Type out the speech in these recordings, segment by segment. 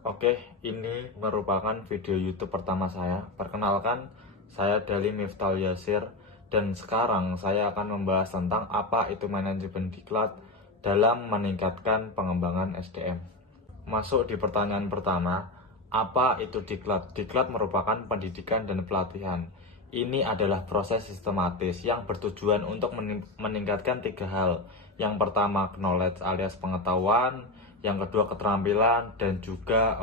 Oke, ini merupakan video YouTube pertama saya. Perkenalkan, saya Dali Miftah Yasir, dan sekarang saya akan membahas tentang apa itu manajemen diklat dalam meningkatkan pengembangan SDM. Masuk di pertanyaan pertama, apa itu diklat? Diklat merupakan pendidikan dan pelatihan. Ini adalah proses sistematis yang bertujuan untuk meningkatkan tiga hal. Yang pertama, knowledge alias pengetahuan. Yang kedua, keterampilan. Dan juga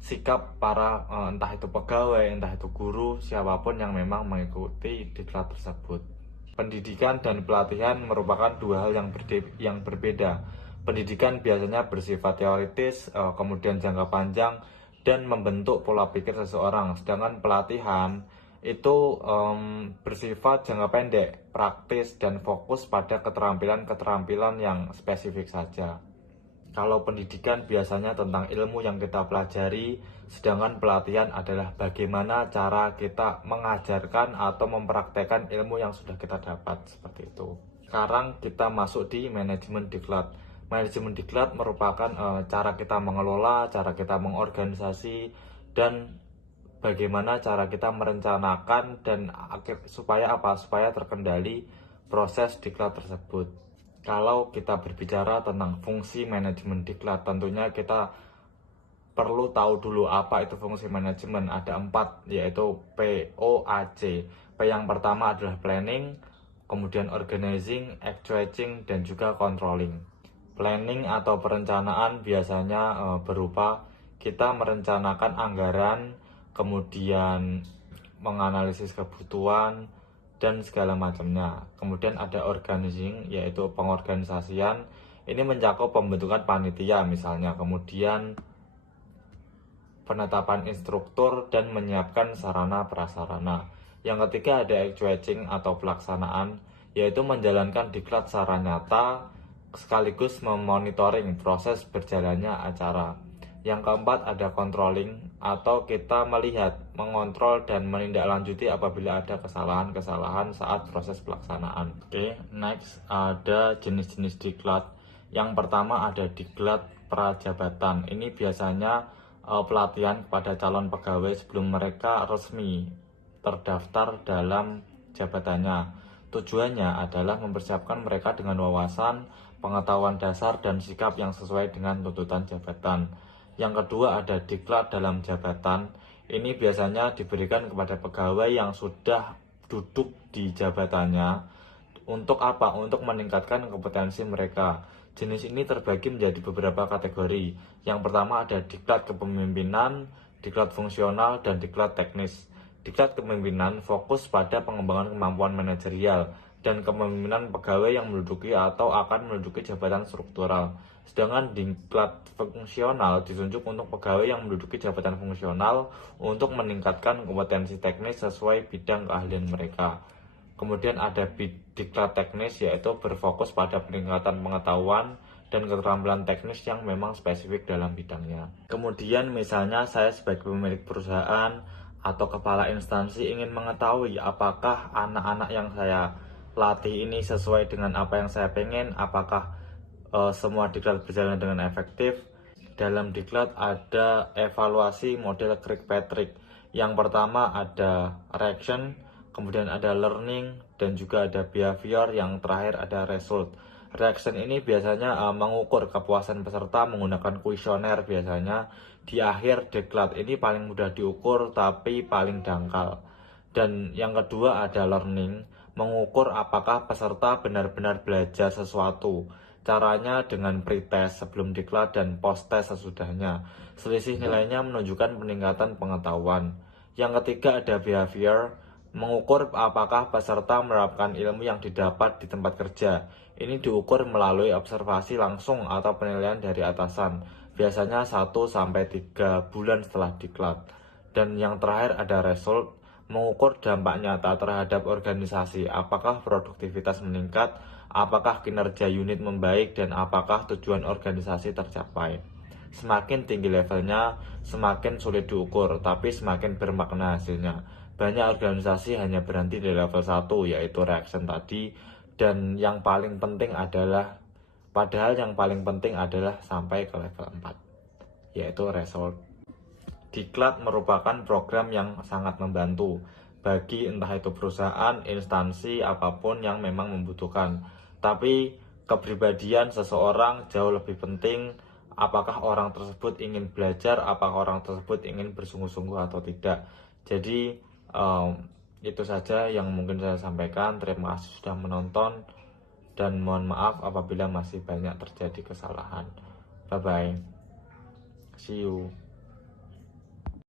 sikap para entah itu pegawai, entah itu guru, siapapun yang memang mengikuti diklat tersebut. Pendidikan dan pelatihan merupakan dua hal yang berbeda. Pendidikan biasanya bersifat teoritis, kemudian jangka panjang, dan membentuk pola pikir seseorang. Sedangkan pelatihan itu bersifat jangka pendek, praktis, dan fokus pada keterampilan-keterampilan yang spesifik saja. Kalau pendidikan biasanya tentang ilmu yang kita pelajari, sedangkan pelatihan adalah bagaimana cara kita mengajarkan atau mempraktekkan ilmu yang sudah kita dapat, seperti itu. Sekarang kita masuk di manajemen diklat. Manajemen diklat merupakan cara kita mengelola, cara kita mengorganisasi, dan bagaimana cara kita merencanakan dan supaya terkendali proses diklat tersebut. Kalau kita berbicara tentang fungsi manajemen diklat, tentunya kita perlu tahu dulu apa itu fungsi manajemen. Ada 4, yaitu POAC. P yang pertama adalah planning, kemudian organizing, actuating, dan juga controlling. Planning atau perencanaan biasanya berupa kita merencanakan anggaran, kemudian menganalisis kebutuhan, dan segala macamnya. Kemudian ada organizing, yaitu pengorganisasian. Ini mencakup pembentukan panitia misalnya, kemudian penetapan instruktur dan menyiapkan sarana prasarana. Yang ketiga ada actuating atau pelaksanaan, yaitu menjalankan diklat secara nyata sekaligus memonitoring proses berjalannya acara. Yang keempat ada controlling, atau kita melihat, mengontrol, dan menindaklanjuti apabila ada kesalahan-kesalahan saat proses pelaksanaan. Oke, next ada jenis-jenis diklat. Yang pertama ada diklat prajabatan. Ini biasanya pelatihan kepada calon pegawai sebelum mereka resmi terdaftar dalam jabatannya. Tujuannya adalah mempersiapkan mereka dengan wawasan, pengetahuan dasar, dan sikap yang sesuai dengan tuntutan jabatan. Yang kedua ada diklat dalam jabatan. Ini biasanya diberikan kepada pegawai yang sudah duduk di jabatannya. Untuk apa? Untuk meningkatkan kompetensi mereka. Jenis ini terbagi menjadi beberapa kategori. Yang pertama ada diklat kepemimpinan, diklat fungsional, dan diklat teknis. Diklat kepemimpinan fokus pada pengembangan kemampuan manajerial dan kepemimpinan pegawai yang menduduki atau akan menduduki jabatan struktural. Sedangkan diklat fungsional ditunjuk untuk pegawai yang menduduki jabatan fungsional untuk meningkatkan kompetensi teknis sesuai bidang keahlian mereka. Kemudian ada diklat teknis, yaitu berfokus pada peningkatan pengetahuan dan keterampilan teknis yang memang spesifik dalam bidangnya. Kemudian misalnya saya sebagai pemilik perusahaan atau kepala instansi ingin mengetahui apakah anak-anak yang saya latih ini sesuai dengan apa yang saya pengen, apakah semua diklat berjalan dengan efektif. Dalam diklat ada evaluasi model Kirkpatrick. Yang pertama ada reaction, kemudian ada learning, dan juga ada behavior, yang terakhir ada result. Reaction ini biasanya mengukur kepuasan peserta menggunakan kuesioner biasanya. Di akhir diklat ini paling mudah diukur tapi paling dangkal. Dan yang kedua ada learning, mengukur apakah peserta benar-benar belajar sesuatu. Caranya dengan pretest sebelum diklat dan post-test sesudahnya. Selisih nilainya menunjukkan peningkatan pengetahuan. Yang ketiga ada behavior, mengukur apakah peserta menerapkan ilmu yang didapat di tempat kerja. Ini diukur melalui observasi langsung atau penilaian dari atasan, biasanya 1-3 bulan setelah diklat. Dan yang terakhir ada result, mengukur dampak nyata terhadap organisasi, apakah produktivitas meningkat, apakah kinerja unit membaik, dan apakah tujuan organisasi tercapai. Semakin tinggi levelnya, semakin sulit diukur, tapi semakin bermakna hasilnya. Banyak organisasi hanya berhenti di level 1, yaitu reaction tadi, dan yang paling penting adalah sampai ke level 4. yaitu result. Diklat merupakan program yang sangat membantu bagi entah itu perusahaan, instansi, apapun yang memang membutuhkan. Tapi kepribadian seseorang jauh lebih penting. Apakah orang tersebut ingin belajar, apakah orang tersebut ingin bersungguh-sungguh atau tidak. Jadi itu saja yang mungkin saya sampaikan. Terima kasih sudah menonton dan mohon maaf apabila masih banyak terjadi kesalahan. Bye bye. See you.